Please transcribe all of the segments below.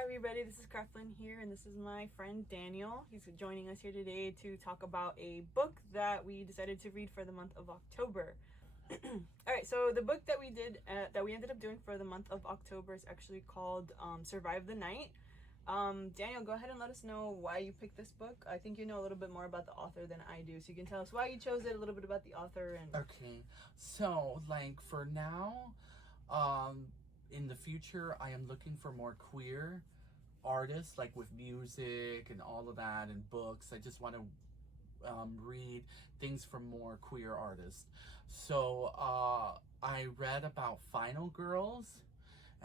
Hi everybody, this is Craftlin here, and this is my friend Daniel. He's joining us here today to talk about a book that we decided to read for the month of October. Alright, so the book that we ended up doing for the month of October is actually called Survive the Night. Daniel, go ahead and let us know why you picked this book. I think you know a little bit more about the author than I do, so you can tell us why you chose it, a little bit about the author. And okay, so like for now, in the future, I am looking for more queer artists, like with music and all of that and books. I just want to read things from more queer artists. So I read about Final Girls,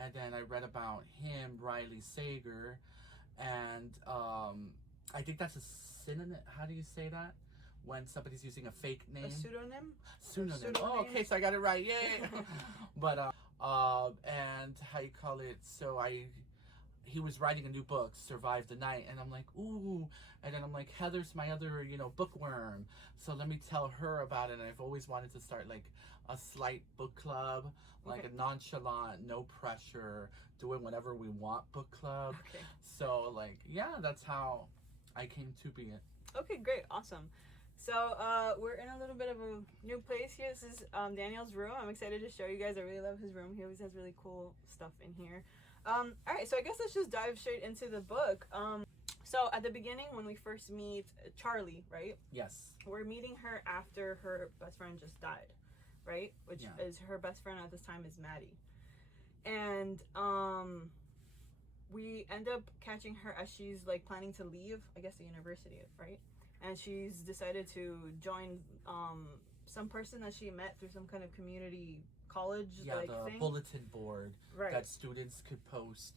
and then I read about him, Riley Sager, and I think that's a synonym. How do you say that? When somebody's using a fake name? A pseudonym? Pseudonym. Oh, okay, so I got it right. Yay! But and how you call it? So he was writing a new book, Survive the Night, and I'm like, ooh, and then I'm like, Heather's my other, bookworm, so let me tell her about it. And I've always wanted to start like a slight book club, like a nonchalant, no pressure, doing whatever we want book club. Okay. So like, yeah, that's how I came to be it. Okay, great, awesome. So we're in a little bit of a new place here. This is Daniel's room. I'm excited to show you guys. I really love his room. He always has really cool stuff in here. Alright, so I guess let's just dive straight into the book. So at the beginning, when we first meet Charlie, right? Yes. We're meeting her after her best friend just died, right? Which is her best friend at this time is Maddie. And we end up catching her as she's like planning to leave, I guess, the university, right? And she's decided to join some person that she met through some kind of community college the bulletin board, right, that students could post,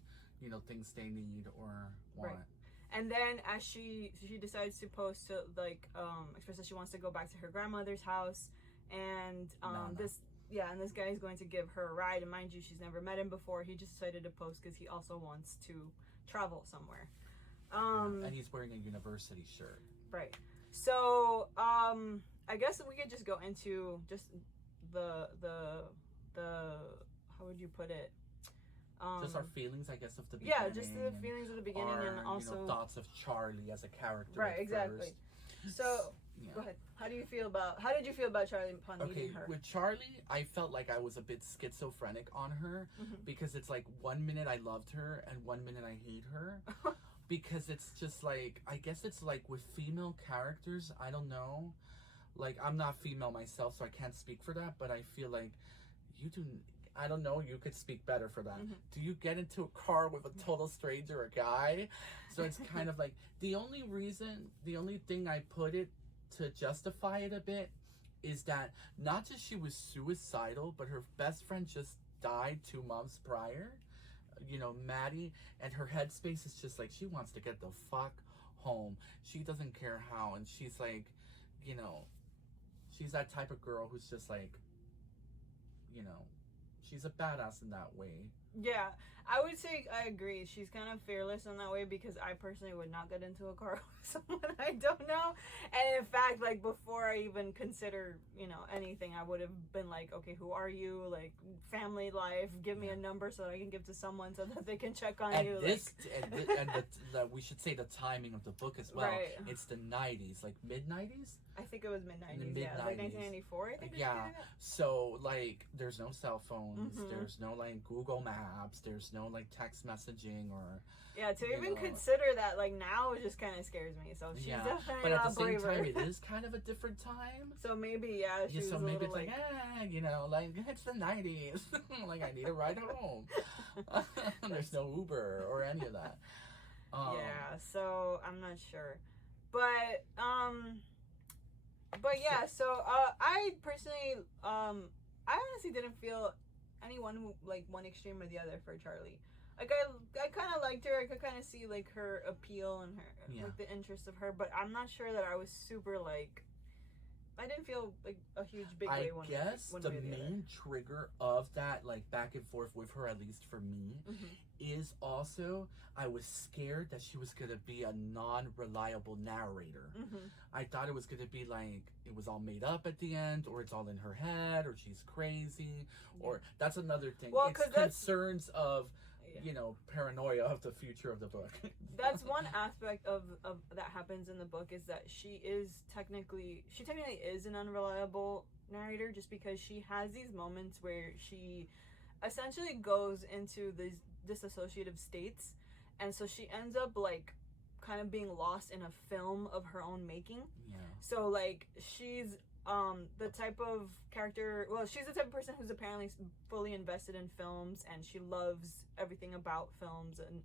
things they need or want. Right. And then as she decides to post to like express that she wants to go back to her grandmother's house, and this guy is going to give her a ride. And mind you, she's never met him before. He just decided to post because he also wants to travel somewhere. And he's wearing a university shirt. Right. So I guess we could just go into just the how would you put it? Just our feelings, I guess, of the beginning. Yeah, just the feelings of the beginning, and also thoughts of Charlie as a character. Right, exactly. So go ahead. How did you feel about Charlie upon meeting her? With Charlie, I felt like I was a bit schizophrenic on her, because it's like 1 minute I loved her and 1 minute I hate her. Because it's just like, I guess it's like with female characters, I don't know. Like, I'm not female myself, so I can't speak for that, but I feel like I don't know, you could speak better for that. Do you get into a car with a total stranger, a guy? So it's kind of like, the only thing I put it to justify it a bit is that not just she was suicidal, but her best friend just died 2 months prior. Maddie, and her headspace is just like, she wants to get the fuck home. She doesn't care how, and she's like, she's that type of girl who's just like, she's a badass in that way. Yeah, I would say I agree. She's kind of fearless in that way, because I personally would not get into a car with someone I don't know. And in fact, like, before I even consider, anything, I would have been like, okay, who are you? Like, family life, give me a number so that I can give to someone so that they can check on you. And we should say the timing of the book as well. Right. It's the 90s, like mid-90s? I think it was mid-90s, yeah. Like 1994, I think. Yeah, so, like, there's no cell phones, there's no, like, Google Maps, there's no, like, text messaging or... Yeah, to even consider that, like, now, it just kind of scares me, so she's definitely but at the same braver. time, it is kind of a different time. So maybe, she was so maybe it's like, like, it's the 90s. Like, I need a ride home. There's no Uber or any of that. Yeah, so I'm not sure. But yeah, so I personally, I honestly didn't feel anyone like one extreme or the other for Charlie. Like, I kind of liked her. I could kind of see like her appeal and her like the interest of her, but I'm not sure that I was super like, I didn't feel like a huge big way one way. I guess the main trigger of that, like, back and forth with her, at least for me, is also I was scared that she was going to be a non-reliable narrator. I thought it was going to be like it was all made up at the end, or it's all in her head, or she's crazy, or that's another thing. Well, it's concerns of Yeah. Paranoia of the future of the book. That's one aspect of that happens in the book, is that she technically is an unreliable narrator, just because she has these moments where she essentially goes into these disassociative states, and so she ends up like kind of being lost in a film of her own making. Yeah. So like she's the type of character, well, she's the type of person who's apparently fully invested in films, and she loves everything about films, and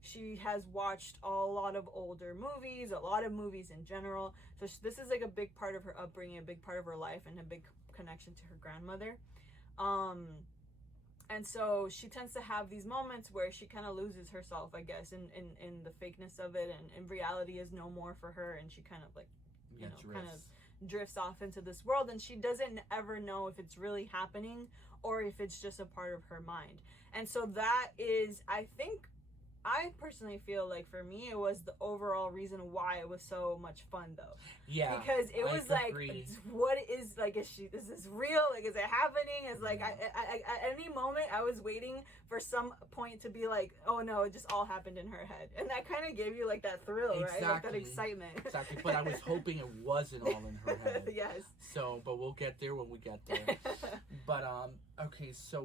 she has watched a lot of older movies, a lot of movies in general. So this is like a big part of her upbringing, a big part of her life, and a big connection to her grandmother. And so she tends to have these moments where she kind of loses herself, I guess, in the fakeness of it, and in reality is no more for her, and she kind of like, kind of drifts off into this world, and she doesn't ever know if it's really happening or if it's just a part of her mind. And so that is, I personally feel like for me it was the overall reason why it was so much fun, though. Yeah, because it was like, what is like, is this real? Like, is it happening? Is like, I at any moment I was waiting for some point to be like, oh no, it just all happened in her head, and that kind of gave you like that thrill, right? Like that excitement. Exactly, but I was hoping it wasn't all in her head. Yes. So, but we'll get there when we get there. But okay, so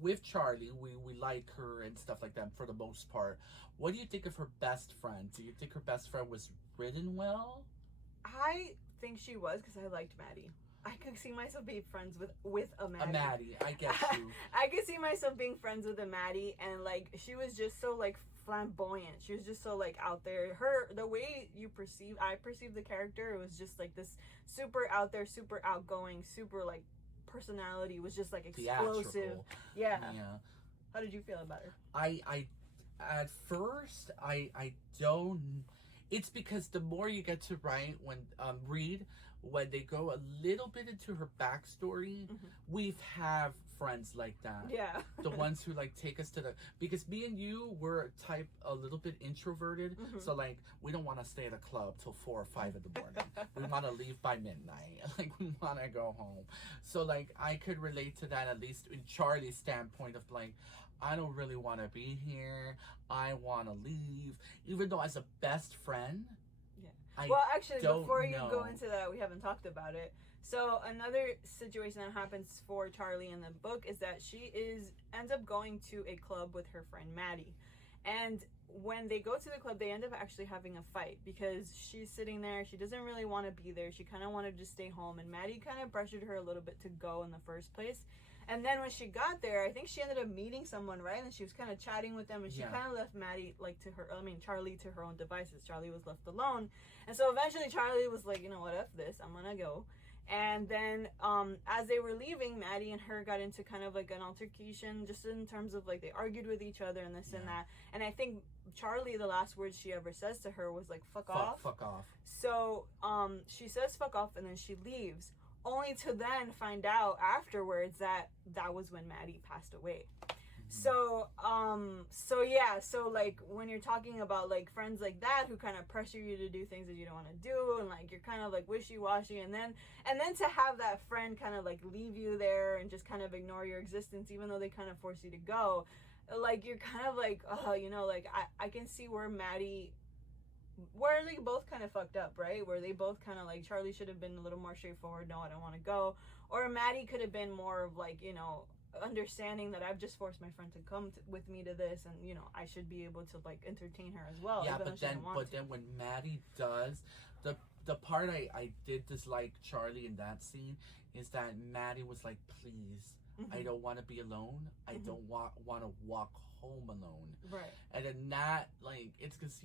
with Charlie, we like her and stuff like that for the most part. What do you think of her best friend? Do you think her best friend was written well? I think she was, because I liked Maddie. I could see myself being friends with a Maddie. A Maddie, I guess you. I could see myself being friends with a Maddie, and like she was just so like flamboyant. She was just so like out there. The way I perceive the character, it was just like this super out there, super outgoing, super like personality, was just like explosive. Theatrical. Yeah. Yeah. How did you feel about her? I at first I don't. It's because the more you get to read, when they go a little bit into her backstory, we've have friends like that. Yeah. The ones who like take us to because me and you were a little bit introverted, so like we don't want to stay at a club till 4 or 5 in the morning. We want to leave by midnight. Like we want to go home. So like I could relate to that, at least in Charlie's standpoint of like, I don't really want to be here. I want to leave. Even though as a best friend, well, actually, before you go into that, we haven't talked about it. So another situation that happens for Charlie in the book is that she ends up going to a club with her friend Maddie. And when they go to the club, they end up actually having a fight, because she's sitting there. She doesn't really want to be there. She kind of wanted to stay home. And Maddie kind of pressured her a little bit to go in the first place. And then when she got there, I think she ended up meeting someone, right? And she was kind of chatting with them, and she kind of left Charlie to her own devices. Charlie was left alone. And so eventually Charlie was like, you know what, F this, I'm gonna go. And then as they were leaving, Maddie and her got into kind of like an altercation, just in terms of like they argued with each other and this and that. And I think Charlie, the last words she ever says to her was like, fuck off. Fuck off. So she says fuck off, and then she leaves, only to then find out afterwards that was when Maddie passed away. So like when you're talking about like friends like that who kind of pressure you to do things that you don't want to do, and like you're kind of like wishy-washy, and then to have that friend kind of like leave you there and just kind of ignore your existence, even though they kind of force you to go, like you're kind of like, like I can see where they both kind of fucked up, right? Where they both kind of like, Charlie should have been a little more straightforward, no, I don't want to go. Or Maddie could have been more of like, understanding that I've just forced my friend to come with me to this, and I should be able to like entertain her as well. Yeah, but then when Maddie does, the part I did dislike Charlie in that scene is that Maddie was like, please, I don't want to be alone. I don't want to walk home alone. Right. And then that, like, it's because,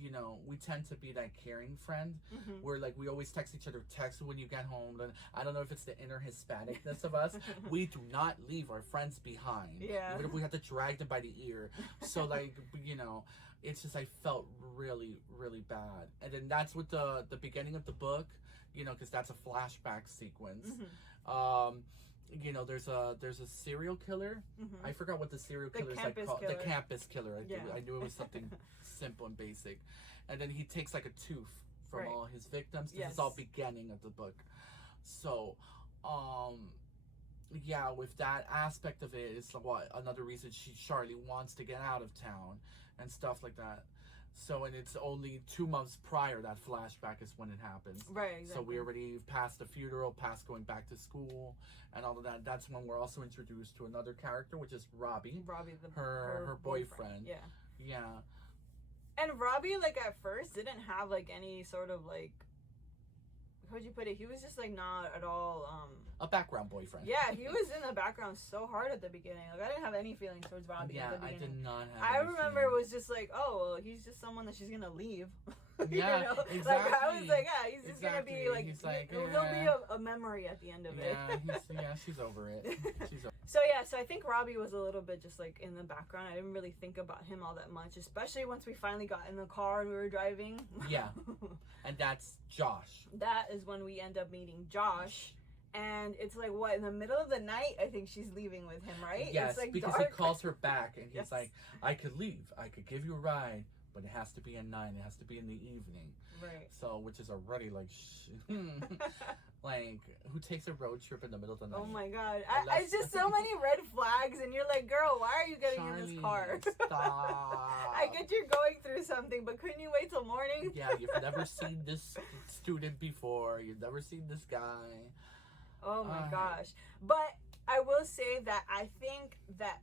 we tend to be that caring friend where, like, we always text each other, text when you get home. Then I don't know if it's the inner Hispanicness of us. We do not leave our friends behind. Yeah. Even if we have to drag them by the ear. So, like, it's just, I felt really, really bad. And then that's with the beginning of the book, because that's a flashback sequence. There's a serial killer. I forgot what the serial killer is like called. The campus killer. I knew it was something simple and basic. And then he takes like a tooth from all his victims. This is all beginning of the book. So, yeah, with that aspect of it is what another reason Charlie wants to get out of town and stuff like that. So, and it's only 2 months prior that flashback is when it happens. Right, exactly. So we already passed the funeral, past going back to school, and all of that. That's when we're also introduced to another character, which is Robbie. Robbie, her boyfriend. Yeah. Yeah. And Robbie, like, at first didn't have, like, any sort of, like, how would you put it? He was just, like, not at all, a background boyfriend. Yeah, he was in the background so hard at the beginning. Like, I didn't have any feelings towards Robbie at the beginning. I did not have I remember feelings. it was just like, oh, well, he's just someone that she's gonna leave. Yeah, you know? exactly. Like, I was like, yeah, he's just gonna be, like, he's like, he'll be a memory at the end of it. She's over it. She's over. So I think Robbie was a little bit just like in the background. I didn't really think about him all that much, especially once we finally got in the car and we were driving. Yeah, and that's Josh. That is when we end up meeting Josh, and it's like what, in the middle of the night? I think she's leaving with him, right? Yes, it's like because dark. he calls her back and he's Yes. like, "I could leave. I could give you a ride, but it has to be at 9. It has to be in the evening." Right. So, which is already like, like, who takes a road trip in the middle of the night? Oh my god. It's just so many red flags, and you're like, girl, why are you getting in this car? Stop. I get you're going through something, but couldn't you wait till morning? Yeah, you've never seen this student before. You've never seen this guy. Oh my gosh. But I will say that I think that,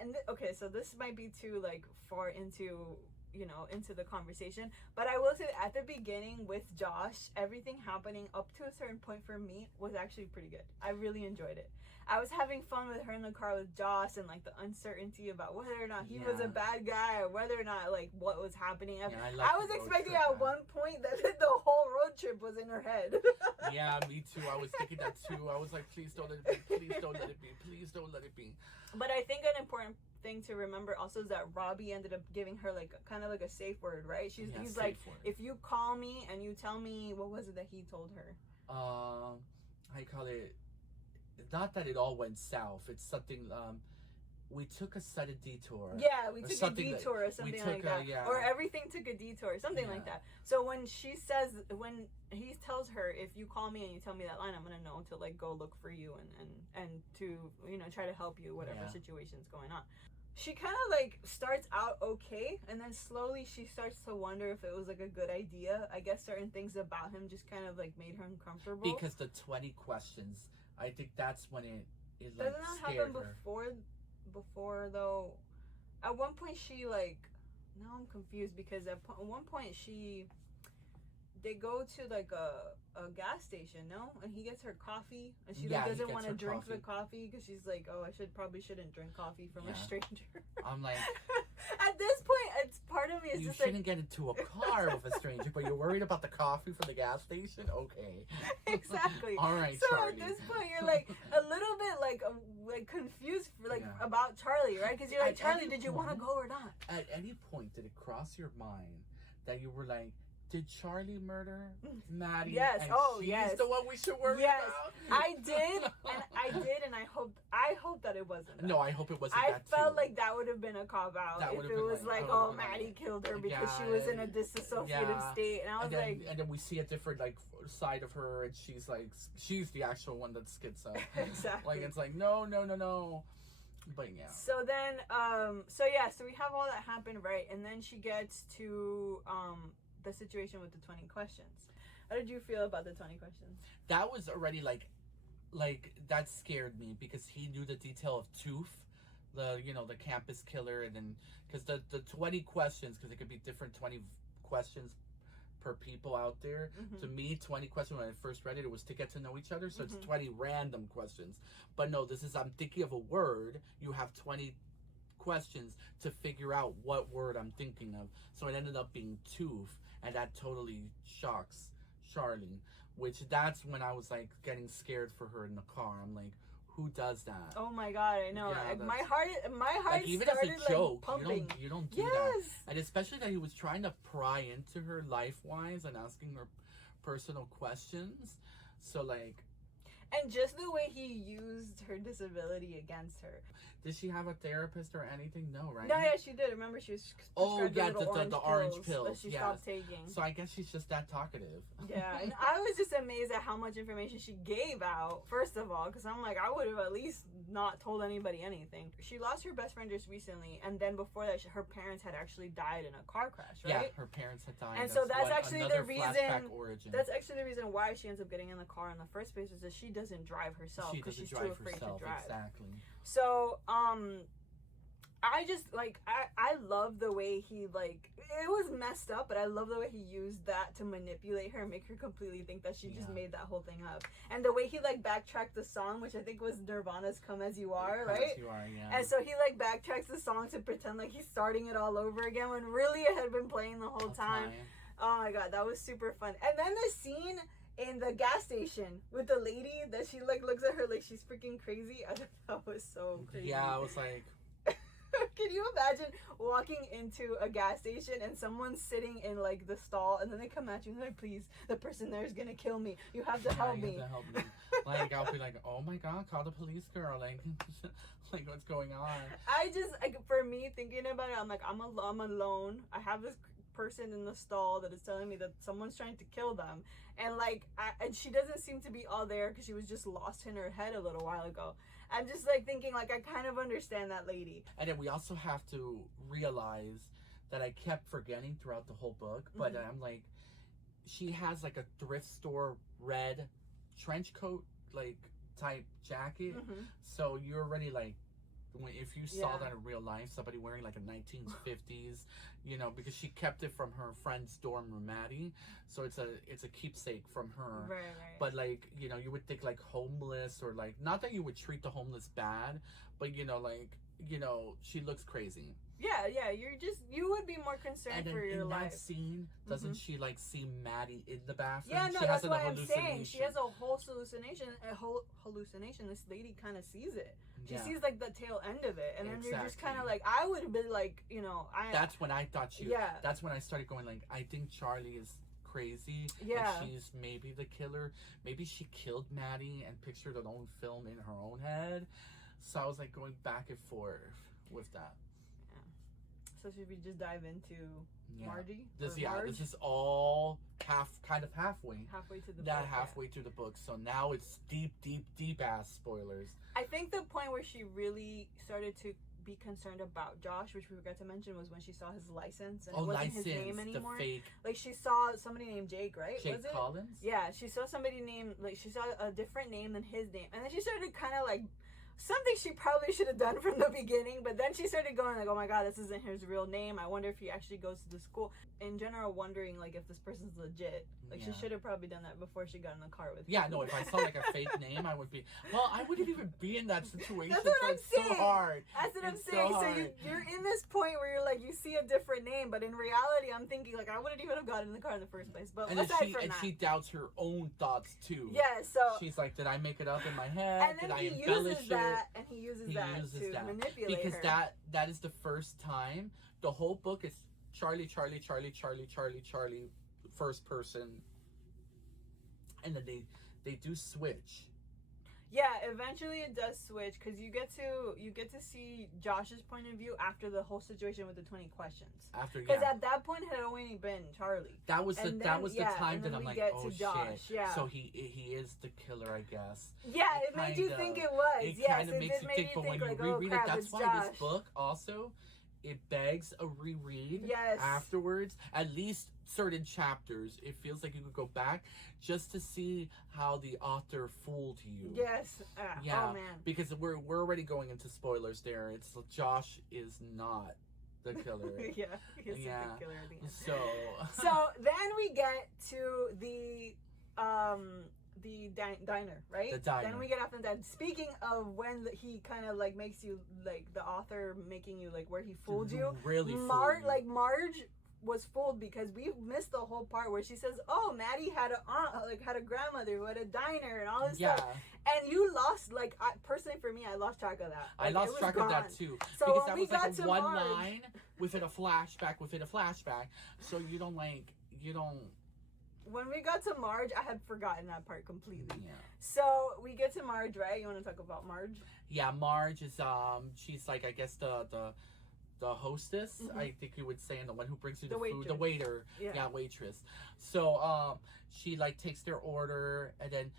and okay, so this might be too, like, far into, you know, into the conversation, but I will say that at the beginning with Josh, everything happening up to a certain point for me was actually pretty good. I really enjoyed it. I was having fun with her in the car with Josh, and like the uncertainty about whether or not he was a bad guy or whether or not, like, what was happening. I was expecting at one point that the whole road trip was in her head. Yeah, me too. I was thinking that too. I was like, please don't let it be. Please don't let it be. Please don't let it be. But I think an important thing to remember also is that Robbie ended up giving her like kind of like a safe word, right? He's like, if you call me and you tell me, what was it that he told her? I call it, not that it all went south. It's something, we took a sudden detour. Yeah, we took a detour or something like that. Or everything took a detour, something like that. So when he tells her, if you call me and you tell me that line, I'm gonna know to like go look for you and to, you know, try to help you, whatever situation's going on. She kind of like starts out okay, and then slowly she starts to wonder if it was like a good idea. I guess certain things about him just kind of like made her uncomfortable. Because the 20 questions, I think that's when it like doesn't that happen before though? At one point she like, now I'm confused because at one point they go to like a gas station, no? And he gets her coffee, and she like doesn't want to drink the coffee because she's like, oh, I probably shouldn't drink coffee from a stranger. I'm like, at this point, it's part of me is you just like, you shouldn't get into a car with a stranger, but you're worried about the coffee from the gas station. Okay. Exactly. All right, so Charlie. At this point, you're like a little bit like confused about Charlie, right? Because you're like, Charlie, did you want to go or not? At any point, did it cross your mind that you were like, did Charlie murder Maddie? Yes. And she's the one we should worry about? I did, and I hope that it wasn't. No, I hope it wasn't. I felt like that would have been a cop out if it was like, oh, Maddie killed her because she was in a dissociative state, and I was like, and then we see a different like side of her, and she's like, she's the actual one that's schizo. Exactly. Like it's like no. But yeah. So then, so we have all that happen, right? And then she gets to the situation with the 20 questions. How did you feel about the 20 questions? That was already like that scared me because he knew the detail of Tooth, the campus killer, and then because the 20 questions, because it could be different 20 questions per people out there. Mm-hmm. To me, 20 questions when I first read it was to get to know each other. So it's 20 random questions. But no, this is, I'm thinking of a word. You have 20 questions to figure out what word I'm thinking of. So it ended up being Tooth, and that totally shocks Charlie, which that's when I was like getting scared for her in the car. I'm like, who does that? Oh my god, I know. Yeah, my heart like, even started as a joke, like pumping. You don't do that. And especially that he was trying to pry into her life-wise and asking her personal questions. So like, and just the way he used her disability against her. Did she have a therapist or anything? No, right? No, yeah, she did. Remember, she was Oh yeah, the orange pills. that she yes. stopped taking. So I guess she's just that talkative. Yeah, and I was just amazed at how much information she gave out. First of all, because I'm like, I would have at least not told anybody anything. She lost her best friend just recently, and then before that, her parents had actually died in a car crash, right? Yeah, her parents had died. And so that's actually the reason. Origin. That's actually the reason why she ends up getting in the car in the first place, is that she doesn't drive herself because she's too afraid to drive. Exactly. So, I just like I love the way he, like, it was messed up, but I love the way he used that to manipulate her and make her completely think that she just made that whole thing up. And the way he like backtracked the song, which I think was Nirvana's "Come As You Are," right? Come As You Are, yeah. And so he like backtracks the song to pretend like he's starting it all over again when really it had been playing the whole time. Oh my god, that was super fun. And then the scene in the gas station with the lady that she like looks at her like she's freaking crazy. I thought that was so crazy. Yeah, I was like, can you imagine walking into a gas station and someone's sitting in like the stall and then they come at you and they're like, please, the person there is gonna kill me. You have to help me. Like, I'll be like, oh my god, call the police, girl. Like, like what's going on? I just, like, for me thinking about it, I'm like, I'm alone. I have this person in the stall that is telling me that someone's trying to kill them, and like and she doesn't seem to be all there because she was just lost in her head a little while ago. I'm just like thinking, like, I kind of understand that lady. And then we also have to realize that I kept forgetting throughout the whole book, but I'm like, she has like a thrift store red trench coat like type jacket, so you're already like, if you saw that in real life, somebody wearing like a 1950s, you know, because she kept it from her friend's dorm room, Maddie, so it's a keepsake from her. Right. But like, you know, you would think like homeless, or like, not that you would treat the homeless bad, but you know, like, you know, she looks crazy. Yeah, you would be more concerned for your life. In that scene, doesn't she like see Maddie in the bathroom? Yeah, no, she that's what I'm saying. She has a whole hallucination. This lady kind of sees it. She sees like the tail end of it, and then you're just kind of like, I would have been like, you know, that's when I thought that's when I started going like, I think Charlie is crazy. Yeah. And she's maybe the killer. Maybe she killed Maddie and pictured her own film in her own head. So I was like going back and forth with that. So should we just dive into Margie? This is all halfway to the book. Halfway to the book. So now it's deep ass spoilers. I think the point where she really started to be concerned about Josh, which we forgot to mention, was when she saw his license and it wasn't his name anymore. The fake. Like, she saw somebody named Jake, right? Jake Collins? Yeah, she saw somebody named, like, she saw a different name than his name, and then she started kind of like, something she probably should have done from the beginning, but then she started going like, oh my god, this isn't his real name. I wonder if he actually goes to the school. In general, wondering like if this person's legit. Like, she should have probably done that before she got in the car with him. Yeah, no, if I saw like a fake name, I would be, well, I wouldn't even be in that situation. That's what I'm saying. So hard. That's what I'm saying. So you're in this point where you're like, you see a different name, but in reality, I'm thinking like, I wouldn't even have gotten in the car in the first place. But aside from that, she doubts her own thoughts too. Yeah, so she's like, did I make it up in my head? And then did I embellish it? And he uses that to manipulate because her. that is the first time. The whole book is Charlie, first person, and then they do switch. Yeah, eventually it does switch because you get to see Josh's point of view after the whole situation with the 20 questions. Because at that point it had only been Charlie. That was the time that I'm like, oh Josh, shit. Yeah. So he is the killer, I guess. Yeah, it made you think it was. It kind of makes you think, but when you reread it, that's why this book also, it begs a reread afterwards. At least certain chapters, it feels like you could go back just to see how the author fooled you. Yes. Oh man. Because we're already going into spoilers there. It's Josh is not the killer. Yeah, he's the killer at the end. So then we get to the diner, right? The diner. Then we get off the diner. Speaking of when he kind of like makes you like the author making you like where he fooled you. Really fooled you. Like Marge was fooled because we missed the whole part where she says, "Oh, Maddie had a aunt, like had a grandmother who had a diner and all this stuff." And you lost, like, personally for me, I lost track of that. Like, I lost track of that too. So because when that we was got like to one Marge, line within a flashback. So you don't. when we got to Marge, I had forgotten that part completely. Yeah. So we get to Marge, right? You want to talk about Marge? Yeah, Marge is she's like, I guess the hostess, I think you would say, and the one who brings you the food, the waiter, waitress. So she like takes their order, and then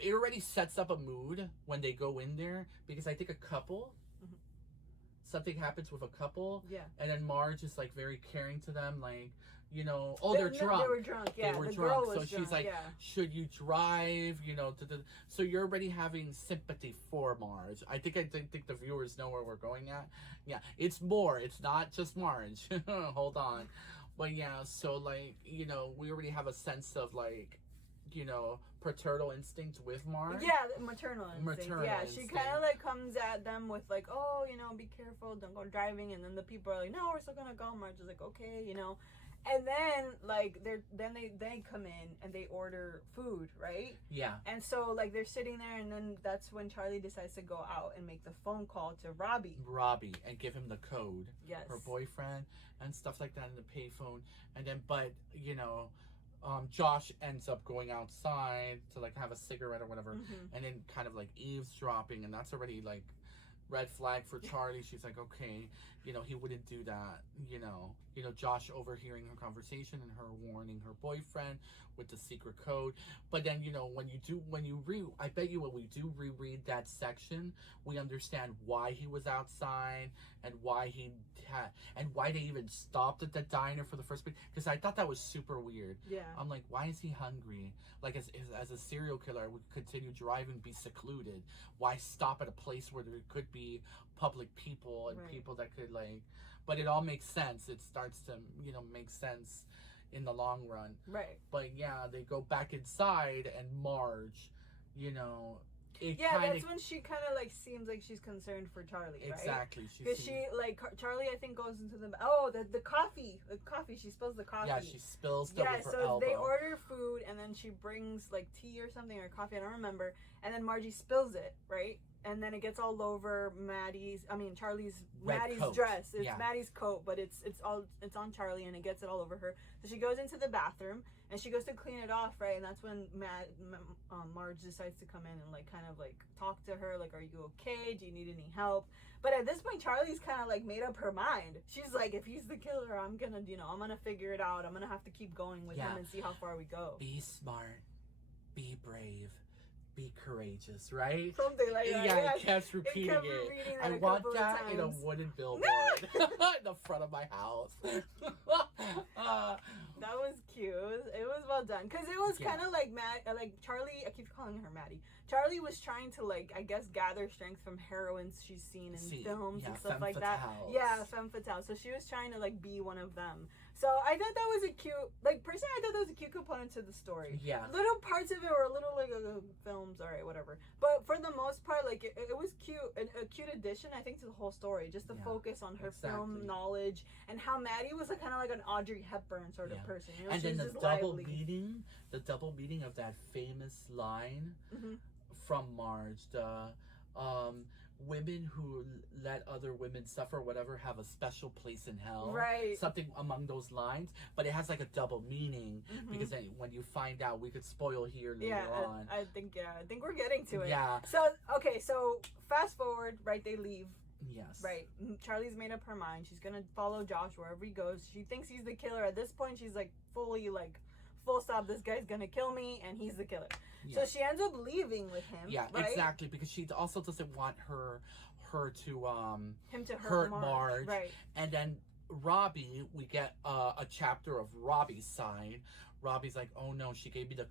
it already sets up a mood when they go in there, because I think a couple, something happens with a couple, and then Marge is like very caring to them, like, you know, they're drunk. They were drunk, yeah. They were the drunk, girl was so drunk, she's like, should you drive? You know, so you're already having sympathy for Marge. I think the viewers know where we're going at. Yeah, it's more. It's not just Marge. Hold on, but yeah. So like, you know, we already have a sense of like, you know, paternal instinct with Marge. Yeah, maternal instinct. She kind of like comes at them with like, oh, you know, be careful, don't go driving. And then the people are like, no, we're still gonna go. Marge is like, okay, you know. And then like they come in and they order food, right? Yeah. And so like they're sitting there, and then that's when Charlie decides to go out and make the phone call to Robbie, and give him the code. Yes. Her boyfriend and stuff like that in the payphone. And then, but you know, Josh ends up going outside to like have a cigarette or whatever, and then kind of like eavesdropping, and that's already like red flag for Charlie. She's like, okay, you know, he wouldn't do that. You know, Josh overhearing her conversation and her warning her boyfriend with the secret code. But then, you know, I bet you when we do reread that section, we understand why he was outside and why why they even stopped at the diner for the first place. Because I thought that was super weird. Yeah. I'm like, why is he hungry? Like, as a serial killer, I would continue driving, be secluded. Why stop at a place where there could be public people and people that could like, but it all makes sense. It starts to, you know, make sense in the long run. Right. But yeah, they go back inside, and Marge, you know, that's when she kind of like seems like she's concerned for Charlie, right? Exactly. Because she like Charlie, I think, goes into the the coffee. She spills the coffee. Yeah, she spills stuff with her elbow. They order food, and then she brings like tea or something, or coffee, I don't remember. And then Margie spills it, right? And then it gets all over Maddie's dress. It's Maddie's coat, but it's on Charlie, and it gets it all over her. So she goes into the bathroom and she goes to clean it off, right? And that's when Marge decides to come in and like kind of like talk to her, like, are you okay? Do you need any help? But at this point, Charlie's kind of like made up her mind. She's like, if he's the killer, I'm gonna figure it out. I'm gonna have to keep going with him and see how far we go. Be smart, be brave, be courageous, right? Something like that. Yeah, it kept repeating it. I want that in a wooden billboard in the front of my house. That was cute. It was well done, because it was kind of like Charlie. I keep calling her Maddie. Charlie was trying to like, I guess, gather strength from heroines she's seen in films and stuff like that. Yeah, femme fatale. So she was trying to like be one of them. So I thought that was a cute, like, personally, I thought that was a cute component to the story. Yeah. Little parts of it were a little like films, all right, whatever. But for the most part, like, it was cute, a cute addition, I think, to the whole story. Just to focus on her film knowledge, and how Maddie was kind of like an Audrey Hepburn sort of person. You know, and then the double meaning of that famous line from Marge, women who let other women suffer, whatever, have a special place in hell. Right. Something among those lines. But it has like a double meaning, because then when you find out, we could spoil here later on. I think we're getting to it. Yeah. So, okay, so fast forward, right, they leave. Yes. Right. Charlie's made up her mind. She's gonna follow Josh wherever he goes. She thinks he's the killer. At this point, she's like fully like, full stop, this guy's gonna kill me, and he's the killer. So she ends up leaving with him. Yeah, right? Exactly, because she also doesn't want her to him to hurt Marge. Right. And then Robbie, we get a chapter of Robbie's side. Robbie's like, oh no, she gave me the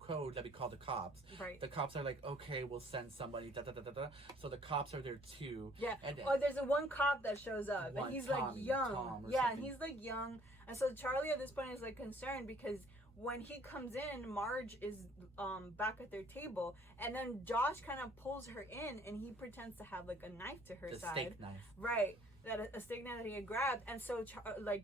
code, let me call the cops. Right. The cops are like, okay, we'll send somebody, da da da da da. So the cops are there too. Yeah. And there's one cop that shows up, and he's like young. And he's like young. And so Charlie at this point is like concerned, because when he comes in, Marge is back at their table, and then Josh kind of pulls her in, and he pretends to have like a knife to her side. Steak knife. Right. That a steak knife that he had grabbed. And so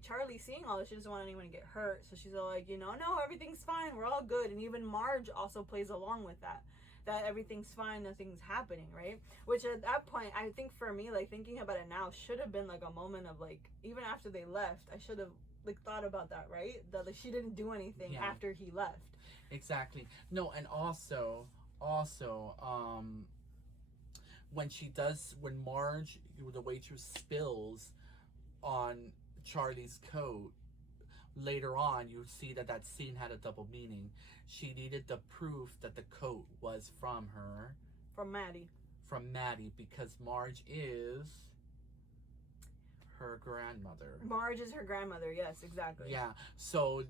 Charlie, seeing all this, she doesn't want anyone to get hurt, so she's all like, no, everything's fine, we're all good. And even Marge also plays along with that everything's fine, nothing's happening, right? Which at that point, I think for me, like, thinking about it now, should have been like a moment of like, even after they left, I should have like thought about that, right? That like she didn't do anything after he left. Exactly. No, and also, when Marge, the waitress, spills on Charlie's coat, later on you see that scene had a double meaning. She needed the proof that the coat was from her. From Maddie. Because Marge is her grandmother. Marge is her grandmother, yes, exactly. Yeah, so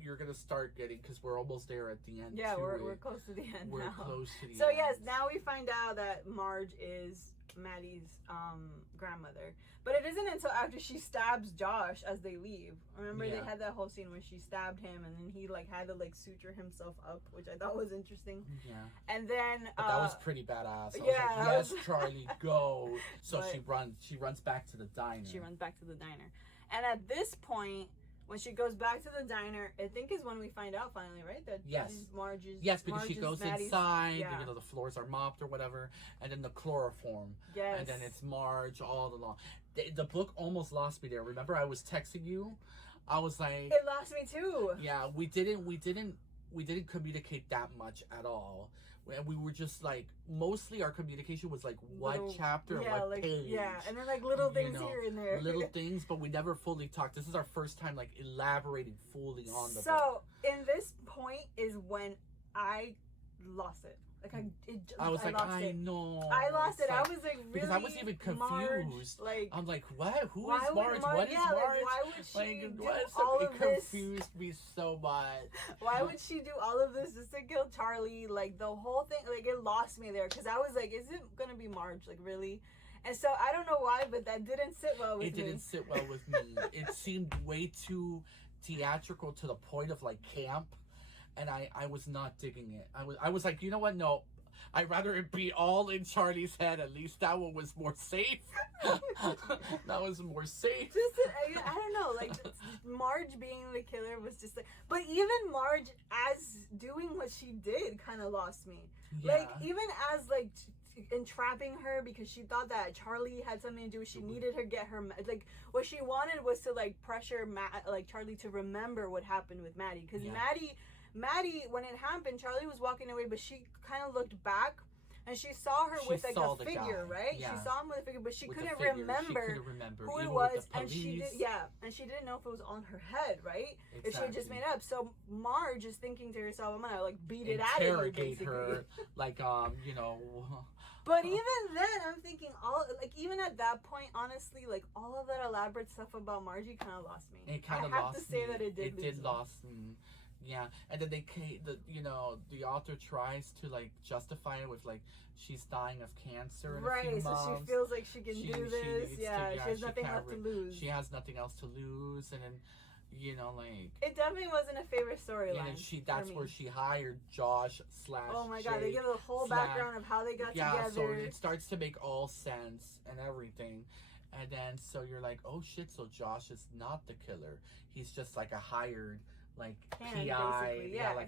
you're gonna start getting, because we're almost there at the end. Yeah, we're close to the end. We're now. close to the so end. yes, now we find out that Marge is Maddie's grandmother, but it isn't until after she stabs Josh as they leave. Remember they had that whole scene where she stabbed him and then he like had to like suture himself up, which I thought was interesting. Yeah. And then but that was pretty badass. I yeah. was like, yes, Charlie, go. So she runs back to the diner. And at this point, when she goes back to the diner, I think is when we find out finally, right? That Marge's. Yes, because she goes Maddie's, inside, the floors are mopped or whatever, and then the chloroform. Yes. And then it's Marge all along. The book almost lost me there. Remember, I was texting you. I was like, it lost me too. Yeah, we didn't communicate that much at all. And we were just like, mostly our communication was like what chapter, what like, page. Yeah, and then like little things here and there. Little things, but we never fully talked. This is our first time like elaborating fully on the book. So, in this point is when I lost it. Like I lost it. I lost it. I was like really because I was even confused. Marge, like I'm like, what? Who is Marge? What is Marge? Like, why would she do all of this? It confused me so much. Why would she do all of this just to kill Charlie? Like the whole thing, like it lost me there because I was like, is it gonna be Marge? Like really? And so I don't know why, but that didn't sit well with me. It didn't sit well with me. It seemed way too theatrical to the point of like camp. And I was not digging it. I was like, you know what? No, I'd rather it be all in Charlie's head. At least that one was more safe. That was more safe. I don't know. Like Marge being the killer was just like, but even Marge as doing what she did kind of lost me. Yeah. Like even as like entrapping her because she thought that Charlie had something to do with. She needed her get her like what she wanted was to like pressure like Charlie to remember what happened with Maddie because Maddie, when it happened, Charlie was walking away, but she kind of looked back and she saw her with like a figure, right? Yeah. She saw him with a figure, but she couldn't remember who it was, and she didn't know if it was on her head, right? Exactly. If she had just made it up. So Marge is thinking to herself, I'm gonna like beat it out of her, basically. Her, like But even then, I'm thinking even at that point, honestly, like all of that elaborate stuff about Margie kind of lost me. It kind of lost me. I have to say that it did. It did lost me. Yeah, and then the author tries to like justify it with like she's dying of cancer in a few months. So she feels like she can do this. She has nothing left to lose. She has nothing else to lose, and then like it definitely wasn't a favorite storyline. And that's where she hired Josh / Oh my god, they give the whole background of how they got together. So it starts to make all sense and everything. And then so you're like, oh shit, so Josh is not the killer. He's just like a hired like hand, PI,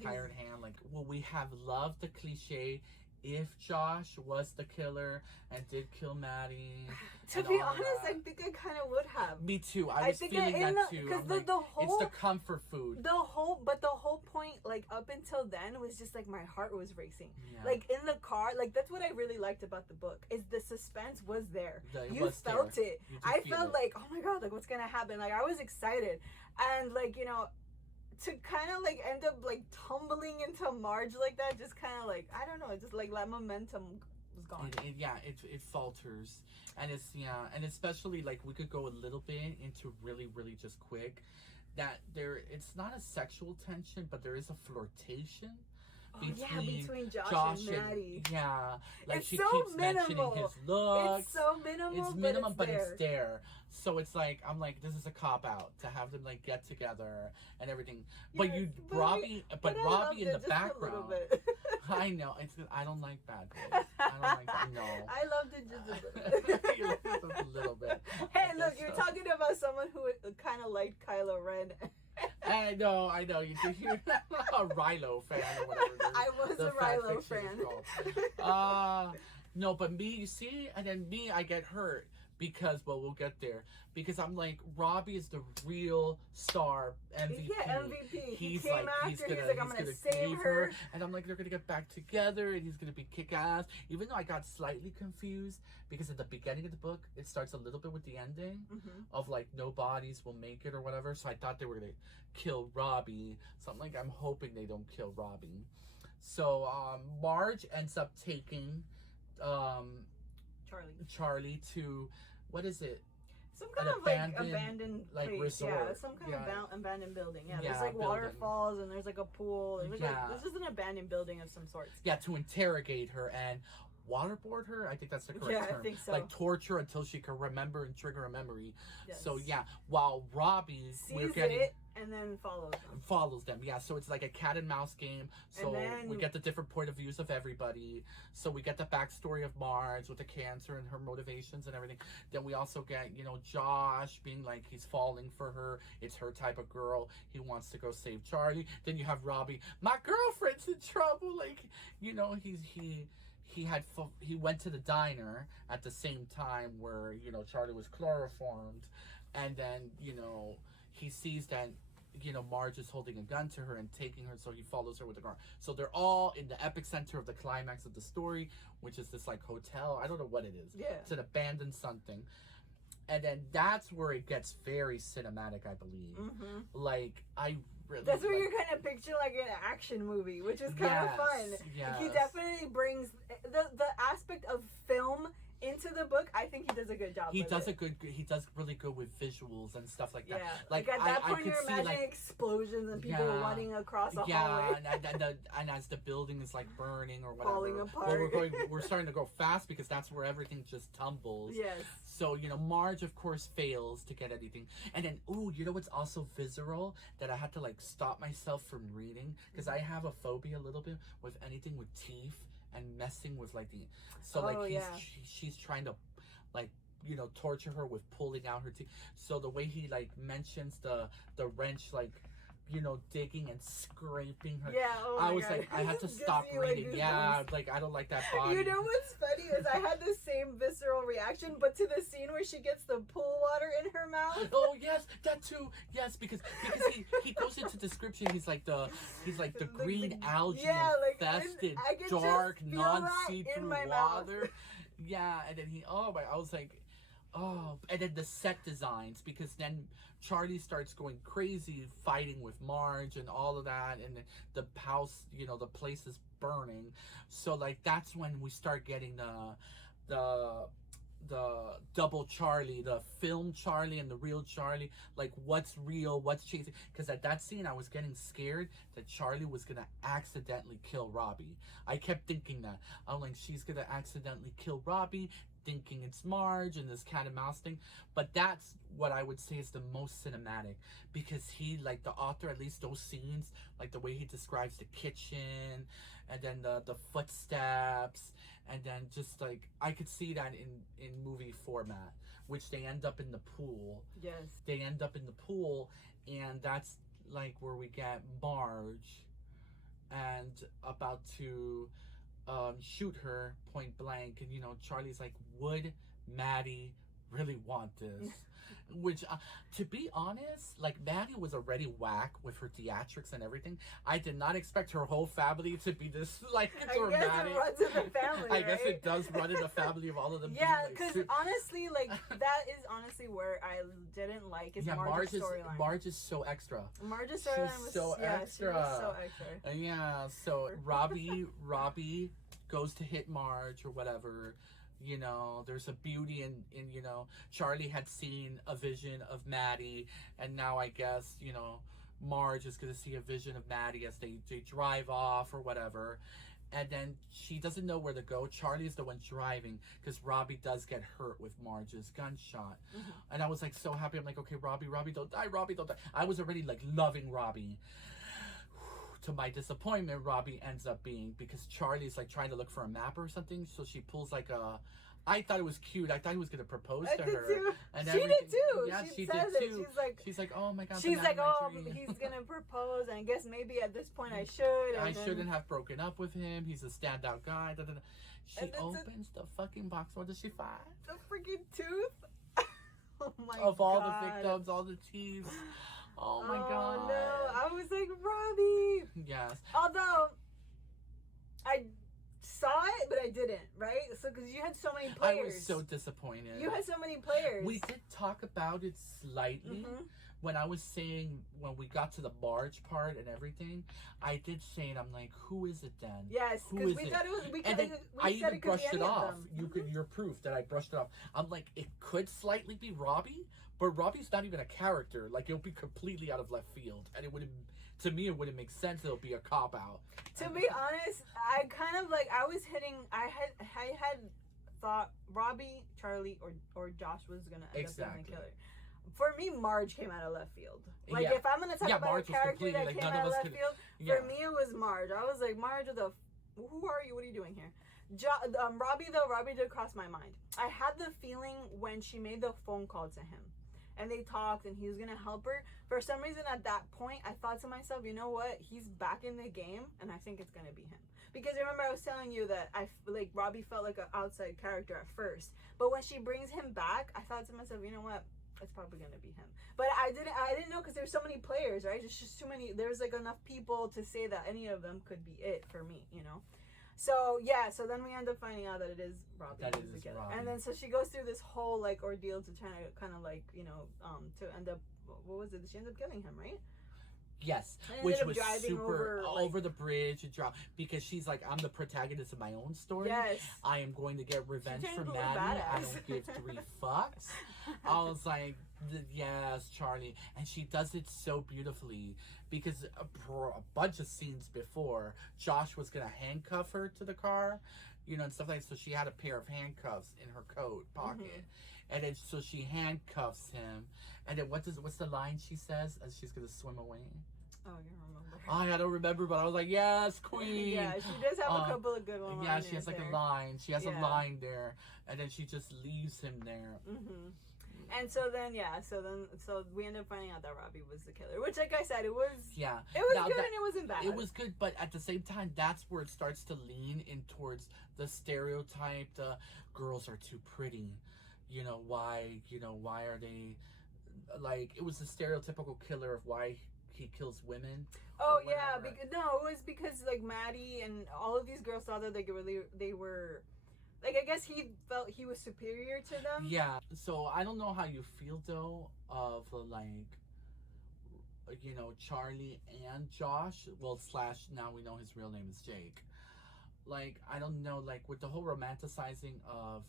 hired hand. Like, well, we have loved the cliche. If Josh was the killer and did kill Maddie, to be honest, I think I kind of would have. Me too. I was feeling that too. Because the whole, it's the comfort food. The whole point, like up until then, was just like my heart was racing. Yeah. Like in the car, like that's what I really liked about the book is the suspense was there. You felt it. I felt like, oh my god, like what's gonna happen? Like I was excited, and like to kind of like end up like tumbling into Marge like that, just kind of like I don't know, just like that momentum was gone. It falters, and and especially like we could go a little bit into really just quick that it's not a sexual tension, but there is a flirtation. Between Josh and Maddie. Like it's she so keeps minimal. mentioning his looks. It's so minimal. It's minimal, but it's there. So it's like I'm like, this is a cop out to have them like get together and everything. But Robbie in the background. I know. I don't like bad boys. I don't like that. No. I loved it just a little bit. You loved it a little bit. Hey, look, you're talking about someone who kind of liked Kylo Ren. I know. You're a Rilo fan or whatever. I was a Rilo fan. No, but me, you see, and then me, I get hurt because, well, we'll get there. Because I'm like, Robbie is the real star MVP. Yeah, MVP. He's came like, after. he's I'm gonna save her. and I'm like, they're gonna get back together, and he's gonna be kick-ass. Even though I got slightly confused because at the beginning of the book, it starts a little bit with the ending of like no bodies will make it or whatever. So I thought they were gonna kill Robbie. So I'm like, I'm hoping they don't kill Robbie. So Marge ends up taking Charlie to, what is it? Some kind of abandoned like place. resort. Yeah, some kind of abandoned building. Yeah, Yeah, there's like building. waterfalls and there's like a pool. There's like this is an abandoned building of some sort. Yeah, to interrogate her and waterboard her. I think that's the correct term. I think so. Like torture until she can remember and trigger a memory. Yes. So yeah, while Robbie sees it and then follows them. Yeah, so it's like a cat and mouse game. So we get the different point of views of everybody. So we get the backstory of Marge with the cancer and her motivations and everything. Then we also get, you know, Josh being like, he's falling for her. It's her type of girl. He wants to go save Charlie. Then you have Robbie, my girlfriend's in trouble. Like, you know, he went to the diner at the same time where, you know, Charlie was chloroformed, and then, you know, he sees that, you know, Marge is holding a gun to her and taking her, so he follows her with the car. So they're all in the epicenter of the climax of the story, which is this like hotel. I don't know what it is. Yeah. It's an abandoned something. And then that's where it gets very cinematic, I believe. Like, I really... That's where you're kind of picturing like an action movie, which is kind of fun. Yes. He definitely brings the aspect of film into the book. I think he does a good job. He does really good with visuals and stuff like that. Yeah, like at that point you're imagining like, explosions and people running across a hallway. and as the building is like burning or whatever, falling apart. Well, we're starting to go fast because that's where everything just tumbles. Yes. So, you know, Marge, of course, fails to get anything. And then, ooh, you know what's also visceral that I had to, like, stop myself from reading? Because I have a phobia a little bit with anything with teeth and messing with, like, the... So, she's trying to, like, you know, torture her with pulling out her teeth. So the way he, like, mentions the wrench, like... you know, digging and scraping her. Yeah, I was like, I had to stop reading. Like, I don't like that body. You know what's funny is I had the same visceral reaction, but to the scene where she gets the pool water in her mouth. Oh yes, that too. Yes, because he goes into description. He's like the green algae infested, dark, non-see-through water. Yeah, and then I was like, oh, and then the set designs, because then Charlie starts going crazy fighting with Marge and all of that, and the house, you know, the place is burning. So like that's when we start getting the double Charlie, the film Charlie and the real Charlie, like what's real, what's chasing. Because at that scene I was getting scared that Charlie was gonna accidentally kill Robbie. I kept thinking that. I'm like, she's gonna accidentally kill Robbie, thinking it's Marge and this cat and mouse thing. But that's what I would say is the most cinematic, because he, like the author, at least those scenes, like the way he describes the kitchen and then the footsteps, and then just like I could see that in movie format, which they end up in the pool. Yes, they end up in the pool, and that's like where we get Marge and about to shoot her point blank, and you know, Charlie's like, would Maddie really want this? Which, to be honest, like Maddie was already whack with her theatrics and everything. I did not expect her whole family to be this like dramatic. I guess it runs in the family. I guess it does run in the family of all of them. Yeah, because honestly, like that is honestly where I didn't like is Marge's storyline. Marge is so extra. Marge's storyline was so extra. She was so extra. Yeah, so Robbie goes to hit Marge or whatever. You know, there's a beauty in, you know, Charlie had seen a vision of Maddie, and now I guess, you know, Marge is going to see a vision of Maddie as they drive off or whatever. And then she doesn't know where to go. Charlie's the one driving, because Robbie does get hurt with Marge's gunshot. And I was like so happy. I'm like, okay, Robbie don't die, Robbie don't die. I was already like loving Robbie. To my disappointment, Robbie ends up being, because Charlie's like trying to look for a map or something, so she pulls like a... I thought it was cute. I thought he was gonna propose to her. Too. And she did too. Yeah, she did too. She's like, oh my god. She's like, oh, he's gonna propose, and I guess maybe at this point I should. I shouldn't have broken up with him. He's a standout guy. She opens the fucking box. What does she find? The freaking tooth. Oh my god. Of all the victims, all the thieves. Oh my god. No, I was like, Robbie. Yes. Although, I saw it, but I didn't, right? So, because you had so many players. I was so disappointed. You had so many players. We did talk about it slightly. When I was saying, when we got to the barge part and everything, I did say it. I'm like, who is it then? Yes, because we thought it was. And then I even brushed it off. You're proof that I brushed it off. I'm like, it could slightly be Robbie, but Robbie's not even a character. Like, it'll be completely out of left field, and it wouldn't. To me, it wouldn't make sense. It'll be a cop out. To be honest, I kind of like I was hitting. I had thought Robbie, Charlie, or Josh was gonna end up being the killer. For me, Marge came out of left field. Like, if I'm going to talk about Marge a character that came out of left field, for me, it was Marge. I was like, Marge, who are you? What are you doing here? Robbie did cross my mind. I had the feeling when she made the phone call to him, and they talked, and he was going to help her. For some reason, at that point, I thought to myself, you know what? He's back in the game, and I think it's going to be him. Because remember, I was telling you that Robbie felt like an outside character at first. But when she brings him back, I thought to myself, you know what? It's probably gonna be him, but I didn't know because there's so many players, right? There's just too many. There's like enough people to say that any of them could be it for me, you know. So yeah, so then we end up finding out that it is Robbie. That is Robbie. And then so she goes through this whole like ordeal to try to kind of like to end up. What was it? She ends up killing him, right? Yes, which was super over the bridge and drop because she's like, I'm the protagonist of my own story. Yes, I am going to get revenge for Maddie. I don't give 3 fucks. I was like, yes, Charlie, and she does it so beautifully because for a bunch of scenes before, Josh was gonna handcuff her to the car, and stuff like that. So she had a pair of handcuffs in her coat pocket. And then so she handcuffs him, and then what's the line she says as she's gonna swim away? Oh, you remember? I don't remember, but I was like, yes, queen. Yeah, she does have a couple of good ones. Yeah, she has like a line. She has a line there, and then she just leaves him there. And so we ended up finding out that Robbie was the killer, which, like I said, it was good and it wasn't bad. It was good, but at the same time, that's where it starts to lean in towards the stereotype. The girls are too pretty. Why are they like? It was the stereotypical killer of why he kills women. Oh yeah, it was because like Maddie and all of these girls thought that they were. Like, I guess he felt he was superior to them. Yeah. So I don't know how you feel though of Charlie and Josh. Well, / now we know his real name is Jake. Like, I don't know, like with the whole romanticizing of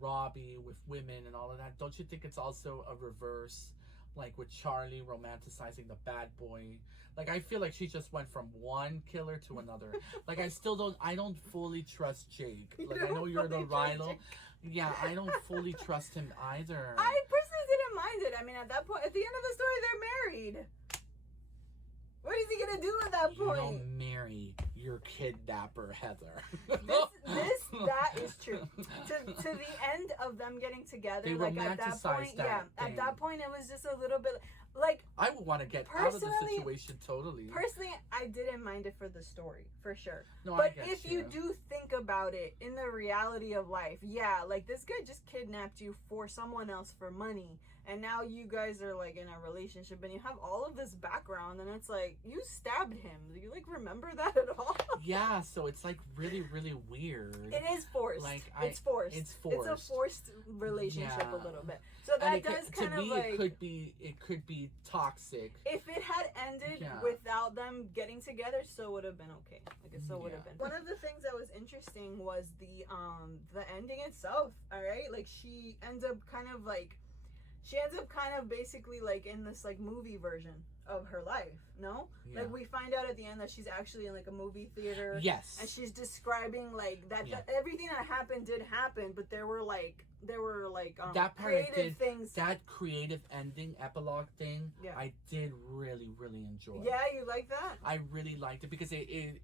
Robbie with women and all of that. Don't you think it's also a reverse? Like with Charlie romanticizing the bad boy. Like, I feel like she just went from one killer to another. Like, I don't fully trust Jake. Like, I know you're the rival. Yeah, I don't fully trust him either. I personally didn't mind it. I mean, at that point, at the end of the story, they're married. What is he gonna do at that point? You don't marry your kidnapper, Heather. That is true. To the end of them getting together, they like at that point, at that point, it was just a little bit like I would want to get out of the situation totally. Personally, I didn't mind it for the story, for sure. No, but if you do think about it in the reality of life, like this guy just kidnapped you for someone else for money. And now you guys are like in a relationship and you have all of this background and it's like, you stabbed him. Do you like remember that at all? Yeah, so it's like really, really weird. It is forced. It's forced. It's a forced relationship a little bit. So that does kind of like... it could be toxic. If it had ended without them getting together, so would have been okay. Like it still would have been. One of the things that was interesting was the ending itself, alright? Like she ends up kind of basically like in this like movie version of her life, no? Yeah. Like we find out at the end that she's actually in like a movie theater. Yes. And she's describing like that everything that happened did happen, but there were that creative things. That creative ending, epilogue thing, I did really, really enjoy. Yeah, you like that? I really liked it because it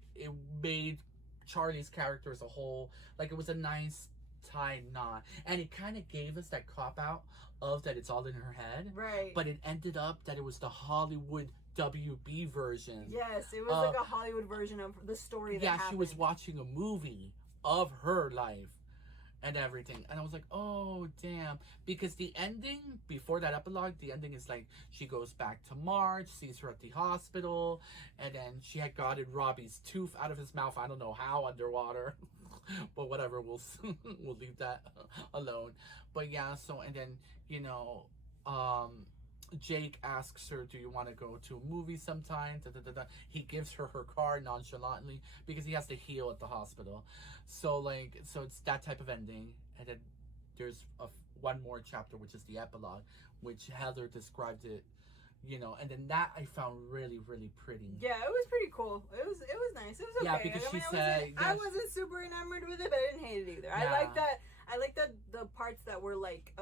made Charlie's character as a whole, like it was a nice tied knot. And it kind of gave us that cop out of that it's all in her head. Right. But it ended up that it was the Hollywood WB version. Yes, it was like a Hollywood version of the story that happened. Yeah, she was watching a movie of her life. and everything. And I was like, oh, damn. Because the ending, before that epilogue, the ending is like, she goes back to Marge, sees her at the hospital, and then she had gotten Robbie's tooth out of his mouth. I don't know how, underwater. But whatever, we'll leave that alone. But yeah, so, and then, you know, Jake asks her, do you want to go to a movie sometime? Da, da, da, da. He gives her card nonchalantly because he has to heal at the hospital. So, like, so it's that type of ending. And then there's one more chapter, which is the epilogue, which Heather described it, you know, and then that I found really, really pretty. Yeah, it was pretty cool. It was nice. It was okay. Yeah, because she said... I wasn't super enamored with it, but I didn't hate it either. Yeah. I like that the parts that were like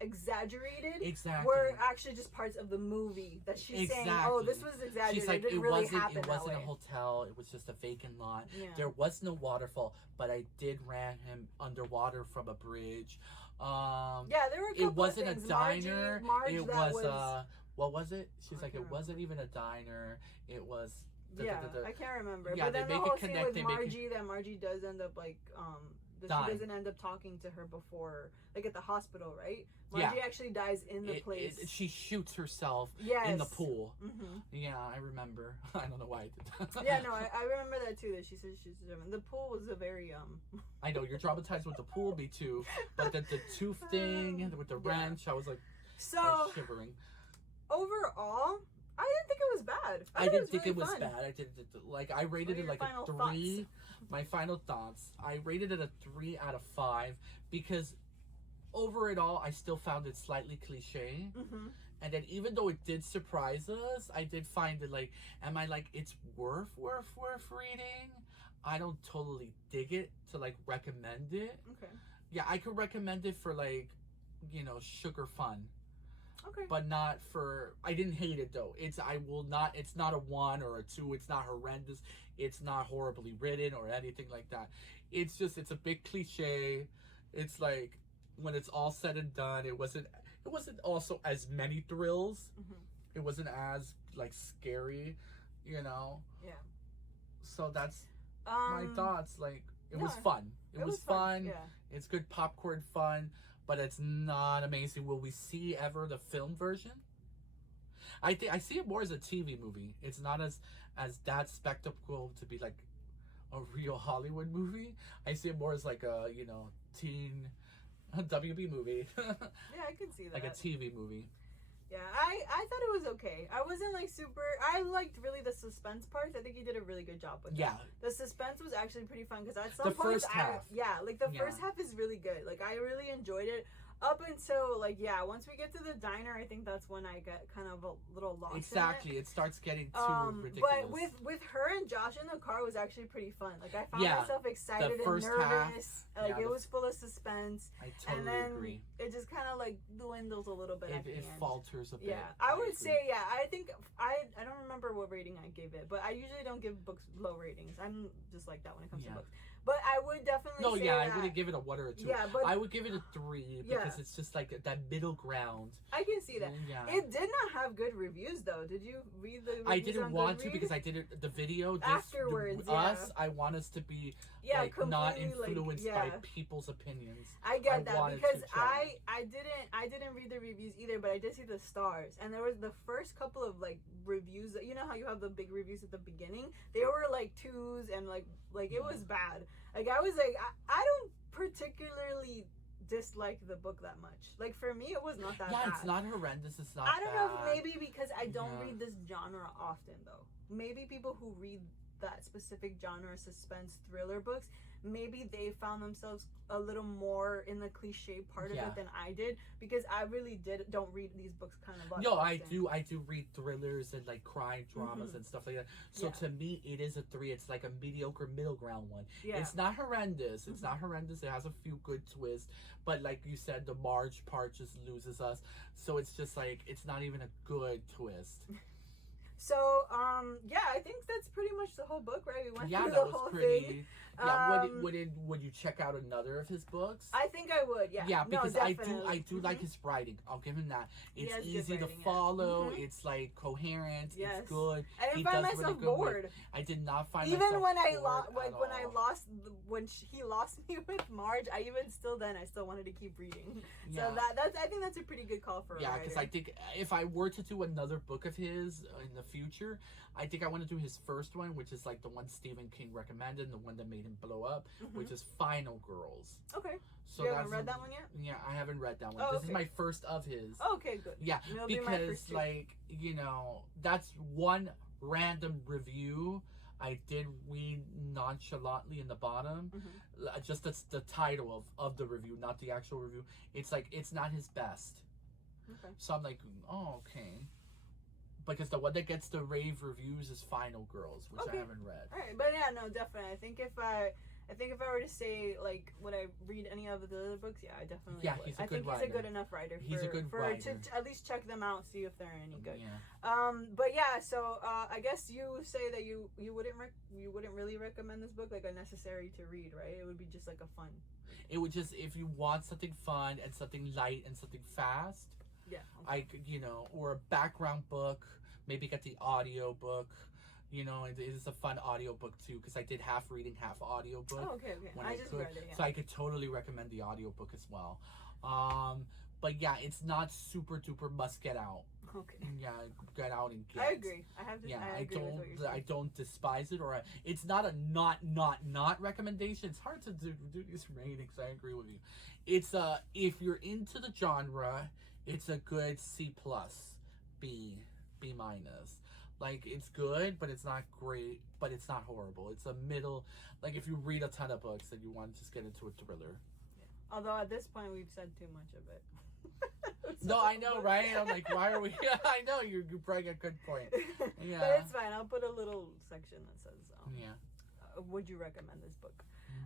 exaggerated were actually just parts of the movie that she's saying, oh, this was exaggerated. She's like, it really happened. It wasn't a hotel, it was just a vacant lot. Yeah. There was no waterfall, but I did ran him underwater from a bridge. Yeah, there were a couple it wasn't of things. A diner. Marge, it was what was it? She's like, it wasn't even a diner. It was I can't remember. Yeah, but then they the make whole it connect. Scene with Margie, that Margie does end up like that she doesn't end up talking to her before, like at the hospital, right? Margie actually dies in the place. She shoots herself in the pool. Mm-hmm. Yeah, I remember. I don't know why I did that. Yeah, no, I remember that too. That she says she's German. The pool was a very I know you're traumatized with the pool, me too. But the tooth thing with the wrench, I was like, shivering. Overall, I didn't think it was bad. I didn't think it was bad. I did like I rated it like a 3. Thoughts? My final thoughts. I rated it a 3 out of 5 because over it all, I still found it slightly cliche. Mm-hmm. And then even though it did surprise us, I did find it like, am I like, it's worth reading? I don't totally dig it to like recommend it. Okay. Yeah, I could recommend it for like, you know, sugar fun. Okay. But not for... I didn't hate it, though. It's not a 1 or a 2. It's not horrendous. It's not horribly written or anything like that. It's just... It's a big cliche. It's like... When it's all said and done, it wasn't also as many thrills. Mm-hmm. It wasn't as, like, scary, you know? Yeah. So that's my thoughts. Like, it was fun. It was fun. Yeah. It's good popcorn fun. But it's not amazing. Will we see ever the film version? I see it more as a TV movie. It's not as that spectacle to be like a real Hollywood movie. I see it more as like a, you know, teen WB movie. Yeah, I can see that. Like a TV movie. Yeah, I thought it was okay. I wasn't like super... I liked really the suspense parts. I think he did a really good job with that. The suspense was actually pretty fun because at some point... The first half. First half is really good. Like, I really enjoyed it. Up until, like, once we get to the diner, I think that's when I get kind of a little lost Exactly. in it. It starts getting too ridiculous. But with her and Josh in the car was actually pretty fun. Like, I found myself excited and nervous. Half, like, it was full of suspense. I totally and then agree. It just kind of, like, dwindles a little bit at the end. It falters a bit. Yeah. I would say, I think... I don't remember what rating I gave it, but I usually don't give books low ratings. I'm just like that when it comes to books. But I would definitely say I wouldn't give it a 1 or a 2. Yeah, but... I would give it a 3 because it's just like that middle ground. I can see that. Yeah. It did not have good reviews, though. Did you read the reviews? I didn't want to because I did the video. Afterwards, I want us to be not influenced by people's opinions. I get that because I didn't read the reviews either, but I did see the stars. And there was the first couple of, like, reviews. You know how you have the big reviews at the beginning? They were, like, 2s and, like it was bad. Like, I was like, I don't particularly dislike the book that much. Like, for me, it was not that bad. Yeah, it's not horrendous. It's not I don't know if maybe because I don't read this genre often, though. Maybe people who read that specific genre, suspense thriller books, maybe they found themselves a little more in the cliche part of it than I did, because I really don't read these books kind of often. No, I do read thrillers and like crime dramas and stuff like that. So to me, it is a 3. It's like a mediocre middle ground one. Yeah. It's not horrendous. It's not horrendous. It has a few good twists, but like you said, the Marge part just loses us. So it's just like, it's not even a good twist. So, yeah, I think that's pretty much the whole book, right? We went Yeah, through that the was whole pretty. thing. Yeah, would you check out another of his books? I think I would, yeah. Yeah, because no, I definitely. do like his writing. I'll give him that. He It's has good easy to writing, yeah. follow. It's like coherent. Yes. It's good. I didn't He find does myself really good bored. I did not find Even myself when I bored when I all. lost when he lost me with Marge, I still wanted to keep reading. Yeah. So that's I think that's a pretty good call for a Yeah, writer. because I think if I were to do another book of his in the future, I think I want to do his first one, which is like the one Stephen King recommended, and the one that made him blow up, which is Final Girls. Okay. So you haven't read that one yet? Yeah, I haven't read that one. Oh, this okay. is my first of his. Oh, okay, good. Yeah, It'll be my because first too. like that's one random review I did read nonchalantly in the bottom. Just that's the title of the review, not the actual review. It's like it's not his best. Okay. So I'm like, oh, okay. Because the one that gets the rave reviews is Final Girls, which I haven't read. All right, but yeah, no, definitely. I think if I were to say like would I read any of the other books, yeah, I definitely would. He's I think he's a good enough writer. He's a good writer. To at least check them out, see if they're any good. Yeah. But yeah, so I guess you say that you wouldn't really recommend this book like a necessary to read, right? It would be just like a fun. It would just if you want something fun and something light and something fast. Yeah. Okay. Or a background book. Maybe get the audio book. It is a fun audio book too because I did half reading, half audio book. Oh, okay. I just read it. Yeah. So I could totally recommend the audio book as well. But yeah, it's not super duper must get out. Okay. Yeah, get out and get. I agree. I agree with what you're saying. I don't despise it, or it's not a not recommendation. It's hard to do these ratings. I agree with you. It's if you're into the genre, it's a good C+, B minus. Like it's good, but it's not great, but it's not horrible. It's a middle. Like if you read a ton of books and you want to just get into a thriller. Yeah. Although at this point we've said too much of it. No, I know, right? I'm like, why are we? I know you bring a good point. Yeah, but it's fine. I'll put a little section that says, would you recommend this book?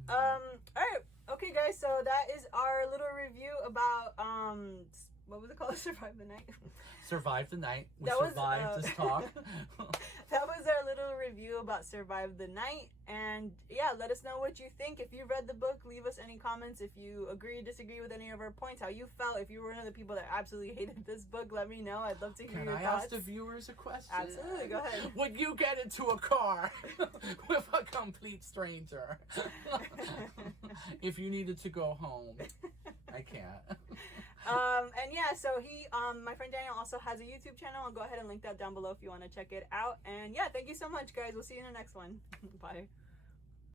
All right, okay, guys. So that is our little review about what was it called? Survive the Night. Survive the Night. We survived this talk. That was our little review about Survive the Night. And yeah, let us know what you think. If you read the book, leave us any comments. If you agree, disagree with any of our points, how you felt. If you were one of the people that absolutely hated this book, let me know. I'd love to hear your thoughts. Can I ask the viewers a question? Absolutely, go ahead. Would you get into a car with a complete stranger? If you needed to go home. I can't. And yeah, so my friend Daniel also has a YouTube channel. I'll go ahead and link that down below if you want to check it out. And yeah, thank you so much, guys. We'll see you in the next one. Bye.